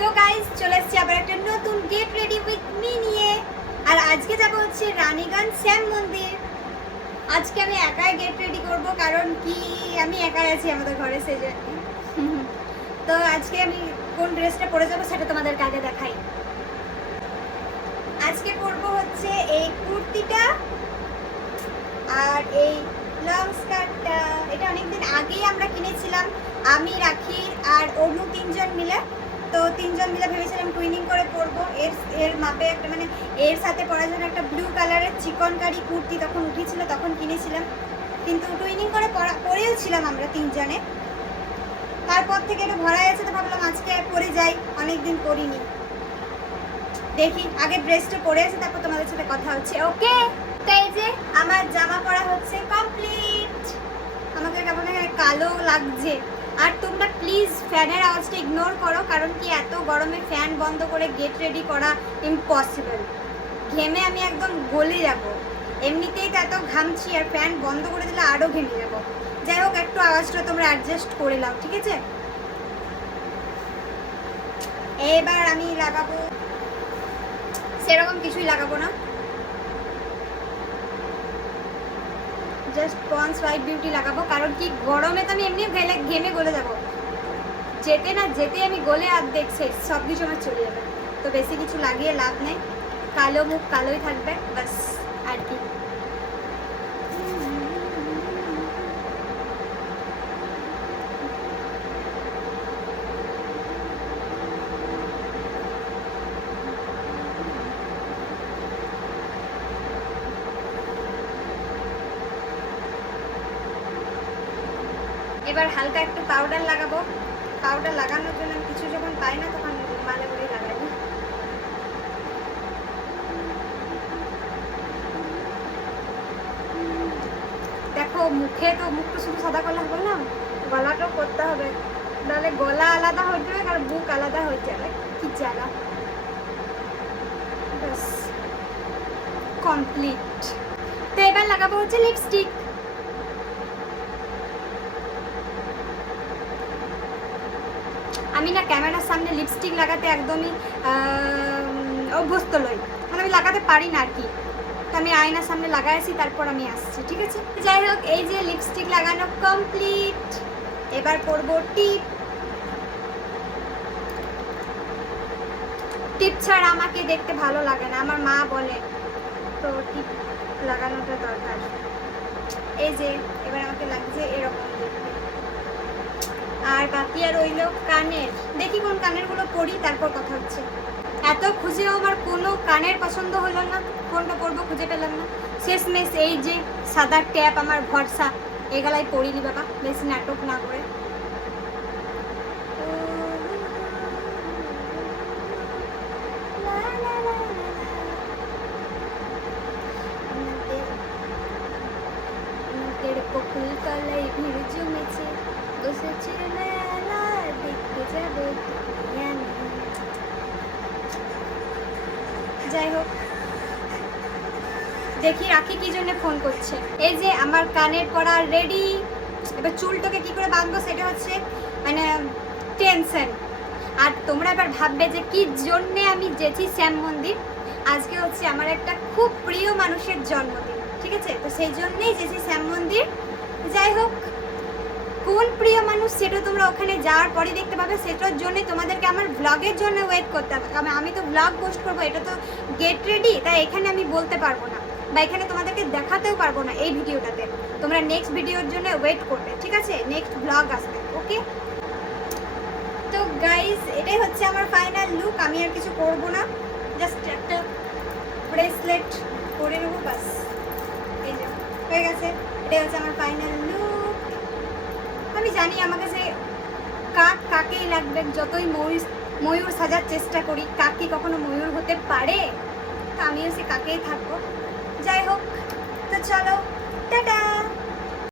তো গাইস চলে এসেছি আবার একটা নতুন গেট রেডি উইথ মি নিয়ে। আর আজকে যাবো হচ্ছে রানীগঞ্জ শ্যাম মন্দির। আজকে আমি একাই গেট রেডি করব, কারণ কি আমি একাই আছি আমাদের ঘরে, সেজন্য। তো আজকে আমি কোন ড্রেসটা পরে যাবো সেটা তোমাদেরকে আগে দেখাই। আজকে পরবো হচ্ছে এই কুর্তিটা আর এই লং স্কার্টটা। এটা অনেকদিন আগেই আমরা কিনেছিলাম, আমি, রাখি আর অনু তিনজন মিলে। তো তিনজন মিলে ভেবেছিলাম টুইনিং করে পরবো। এর মাপে একটা মানে এর সাথে পরার জন্য একটা ব্লু কালারের চিকনকারি কুর্তি তখন উঠেছিল, তখন কিনেছিলাম। কিন্তু টুইনিং করে পরেও ছিলাম আমরা তিনজনে। তারপর থেকে একটু ভরা আছে, তো ভাবলাম আজকে পরে যাই, অনেকদিন পরিনি। দেখি আগে ড্রেসটা পরে আছে, তারপর তোমাদের সাথে কথা হচ্ছে। ওকে, তো এই যে আমার জামা পরা হচ্ছে কমপ্লিট। আমাকে কেমন কালো লাগছে। আর তোমরা প্লিজ ফ্যানের আওয়াজটা ইগনোর করো, কারণ কি এত গরমে ফ্যান বন্ধ করে গেট রেডি করা ইম্পসিবল। ঘেমে আমি একদম গলে যাব। এমনিতেই তো এত ঘামছি, আর ফ্যান বন্ধ করে দিলে আরও ঘেমে যাব। যাই হোক, একটু আওয়াজটা তোমরা অ্যাডজাস্ট করে নাও, ঠিক আছে? এবার আমি লাগাবো, সেরকম কিছুই লাগাবো না, জাস্ট পন্স হোয়াইট বিউটি লাগাবো। কারণ কি গরমে তো আমি এমনি ঘেমে গলে যাব। যেতে না যেতে আমি গলে আর দেখছে সব কিছু আমার চলে যাবে। তো বেশি কিছু লাগিয়ে লাভ নেই, কালো মুখ কালোই থাকবে বাস, আর কি। এবার হালকা একটু পাউডার লাগাবো। পাউডার লাগানোর জন্য আমি কিছু যখন পাই না তখন মালে করে লাগাই। দেখো মুখে তো মুখটা শুধু সাদা করলাম বললাম, গলাটাও করতে হবে, নাহলে গলা আলাদা হয়ে যাবে আর বুক আলাদা হয়ে যাবে। কি জায়গা, ব্যাস কমপ্লিট। তো এবার লাগাবো হচ্ছে লিপস্টিক। আমি না ক্যামেরার সামনে লিপস্টিক লাগাতে একদমই অভ্যস্ত নই, মানে আমি লাগাতে পারি না আর কি। তো আমি আয়নার সামনে লাগাই আসি, তারপর আমি আসছি, ঠিক আছে? যাই হোক, এই যে লিপস্টিক লাগানো কমপ্লিট। এবার করবো টিপ। টিপ ছাড়া আমাকে দেখতে ভালো লাগে না, আমার মা বলে, তো টিপ লাগানোটা দরকার। এই যে এবার আমাকে লাগছে এরকম দেখতে। আর বাকি আর রইল কানের। দেখি কোন কানের গুলো পরি, তারপর কথা হচ্ছে। এত খুঁজেও আমার কোনো কানের পছন্দ হলো না, কোনটা পরবো খুঁজে পেলাম না। শেষমেশ এই যে সাদা ট্যাপ আমার ভরসা, এগুলাই পরিলি বাবা, বেশি নাটক না করে। বকুল তলায় ভিড় জমেছে, বসেছে মেলা দেখতে যাবো। যাই হোক, দেখি রাখি কি জন্য ফোন করছে। এই যে আমার কানের পরা রেডি। এবার চুলটাকে কি করে বাঁধবো সেটা হচ্ছে মানে টেনশন। আর তোমরা এবার ভাববে যে কি জন্যে আমি যেছি শ্যাম মন্দির। আজকে হচ্ছে আমার একটা খুব প্রিয় মানুষের জন্মদিন, ঠিক আছে? তো সেই জন্যেই যেছি শ্যাম মন্দির। যাই হোক, কোন প্রিয় মানুষ সেটা তোমরা ওখানে যাওয়ার পরে দেখতে পাবে। সেটার জন্য তোমাদেরকে আমার ব্লগের জন্য ওয়েট করতে হবে। আমি তো ব্লগ পোস্ট করবো, এটা তো গেট রেডি, তাই এখানে আমি বলতে পারবো না, বা এখানে তোমাদেরকে দেখাতেও পারবো না এই ভিডিওটাতে। তোমরা নেক্সট ভিডিওর জন্য ওয়েট করবে, ঠিক আছে? নেক্সট ব্লগ আসবে, ওকে? তো গাইজ, এটাই হচ্ছে আমার ফাইনাল লুক। আমি আর কিছু করবো না, জাস্ট একটা ব্রেসলেট পরে নেবো, বাস। এই যে হয়ে গেছে, এটাই হচ্ছে আমার ফাইনাল লুক। আমি জানি আমার কাছে কাক কাকেই লাগবে, যতই ময়ূর সাজার চেষ্টা করি, কাক কি কখনো ময়ূর হতে পারে? তো আমিও সে কাকেই থাকবো। যাই হোক, তো চলো, টাটা।